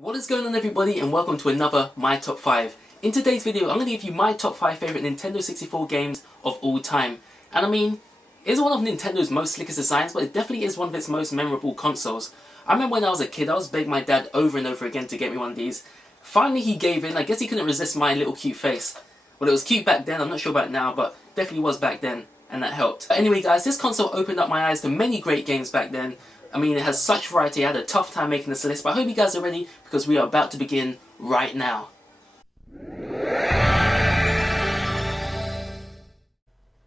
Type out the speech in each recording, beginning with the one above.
What is going on, everybody, and welcome to another My Top 5. In today's video I'm going to give you my top 5 favourite Nintendo 64 games of all time. And I mean, it is one of Nintendo's most slickest designs, but it definitely is one of its most memorable consoles. I remember when I was a kid I was begging my dad over and over again to get me one of these. Finally he gave in. I guess he couldn't resist my little cute face. Well, it was cute back then, I'm not sure about now, but definitely was back then, and that helped. But anyway guys, this console opened up my eyes to many great games back then. I mean, it has such variety. I had a tough time making this list, but I hope you guys are ready because we are about to begin right now.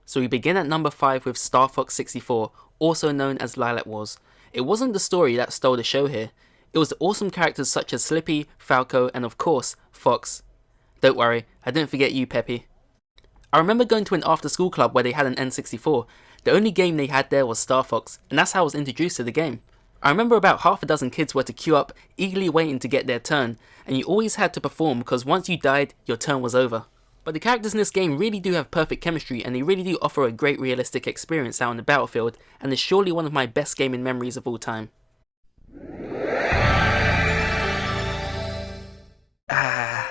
So we begin at number 5 with Star Fox 64, also known as Lilac Wars. It wasn't the story that stole the show here. It was the awesome characters such as Slippy, Falco, and of course, Fox. Don't worry, I didn't forget you, Peppy. I remember going to an after-school club where they had an N64. The only game they had there was Star Fox, and that's how I was introduced to the game. I remember about half a dozen kids were to queue up, eagerly waiting to get their turn, and you always had to perform because once you died, your turn was over. But the characters in this game really do have perfect chemistry, and they really do offer a great realistic experience out on the battlefield, and is surely one of my best gaming memories of all time.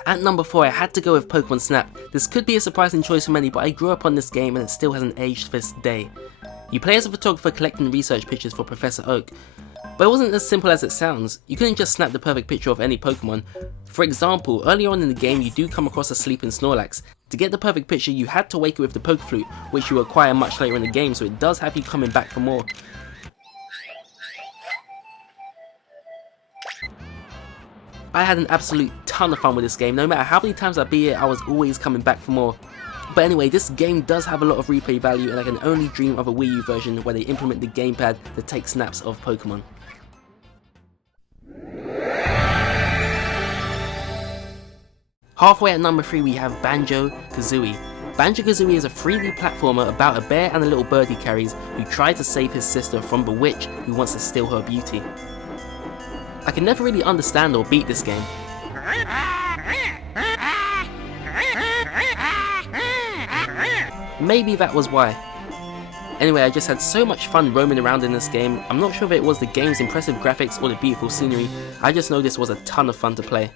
At number 4 I had to go with Pokemon Snap. This could be a surprising choice for many, but I grew up on this game and it still hasn't aged to this day. You play as a photographer collecting research pictures for Professor Oak, but it wasn't as simple as it sounds. You couldn't just snap the perfect picture of any Pokemon. For example, earlier on in the game you do come across a sleeping Snorlax. To get the perfect picture you had to wake it with the Poke Flute, which you acquire much later in the game, so it does have you coming back for more. I had an absolute ton of fun with this game. No matter how many times I beat it, I was always coming back for more. But anyway, this game does have a lot of replay value, and I can only dream of a Wii U version where they implement the gamepad to take snaps of Pokemon. Halfway at number 3 we have Banjo Kazooie. Banjo Kazooie is a 3D platformer about a bear and a little bird he carries who try to save his sister from a witch who wants to steal her beauty. I can never really understand or beat this game. Maybe that was why. Anyway, I just had so much fun roaming around in this game. I'm not sure if it was the game's impressive graphics or the beautiful scenery. I just know this was a ton of fun to play.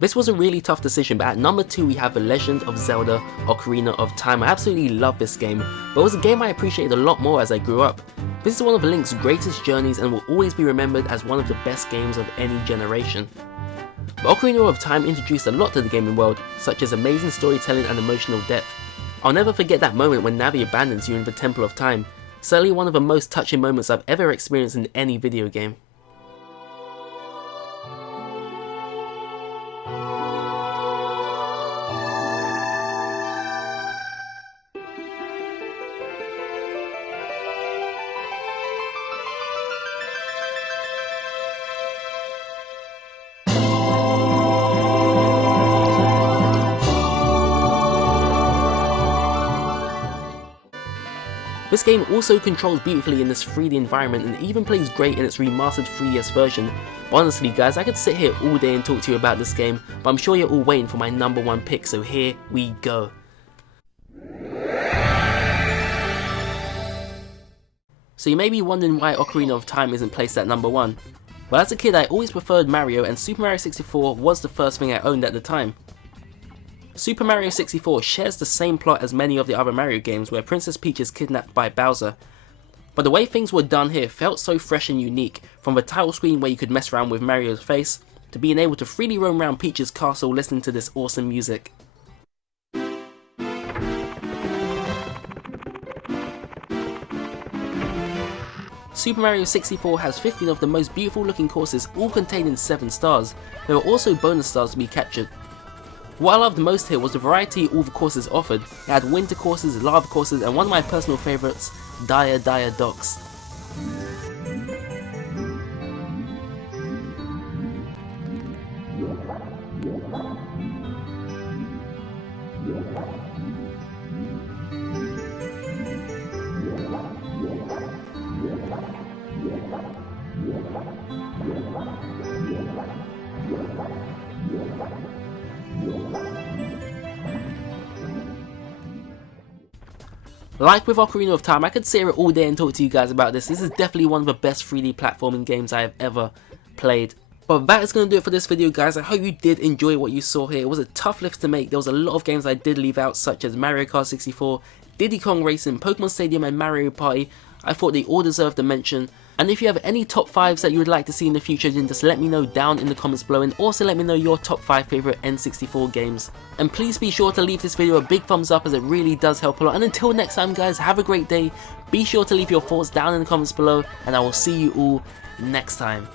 This was a really tough decision, but at number 2 we have The Legend of Zelda Ocarina of Time. I absolutely love this game, but it was a game I appreciated a lot more as I grew up. This is one of Link's greatest journeys and will always be remembered as one of the best games of any generation. But Ocarina of Time introduced a lot to the gaming world, such as amazing storytelling and emotional depth. I'll never forget that moment when Navi abandons you in the Temple of Time. Certainly one of the most touching moments I've ever experienced in any video game. This game also controls beautifully in this 3D environment and even plays great in its remastered 3DS version. But honestly guys, I could sit here all day and talk to you about this game, but I'm sure you're all waiting for my number 1 pick, so here we go. So you may be wondering why Ocarina of Time isn't placed at number 1. Well, as a kid I always preferred Mario, and Super Mario 64 was the first thing I owned at the time. Super Mario 64 shares the same plot as many of the other Mario games where Princess Peach is kidnapped by Bowser. But the way things were done here felt so fresh and unique, from the title screen where you could mess around with Mario's face, to being able to freely roam around Peach's castle listening to this awesome music. Super Mario 64 has 15 of the most beautiful looking courses, all contained in 7 stars. There are also bonus stars to be captured. What I loved most here was the variety all the courses offered. It had winter courses, lava courses, and one of my personal favourites, Dire Docks. Like with Ocarina of Time, I could sit here all day and talk to you guys about this. This is definitely one of the best 3D platforming games I have ever played. But that is going to do it for this video, guys. I hope you did enjoy what you saw here. It was a tough list to make. There was a lot of games I did leave out, such as Mario Kart 64, Diddy Kong Racing, Pokemon Stadium and Mario Party. I thought they all deserved a mention. And if you have any top 5s that you would like to see in the future, then just let me know down in the comments below, and also let me know your top 5 favourite N64 games. And please be sure to leave this video a big thumbs up, as it really does help a lot. And until next time, guys, have a great day. Be sure to leave your thoughts down in the comments below, and I will see you all next time.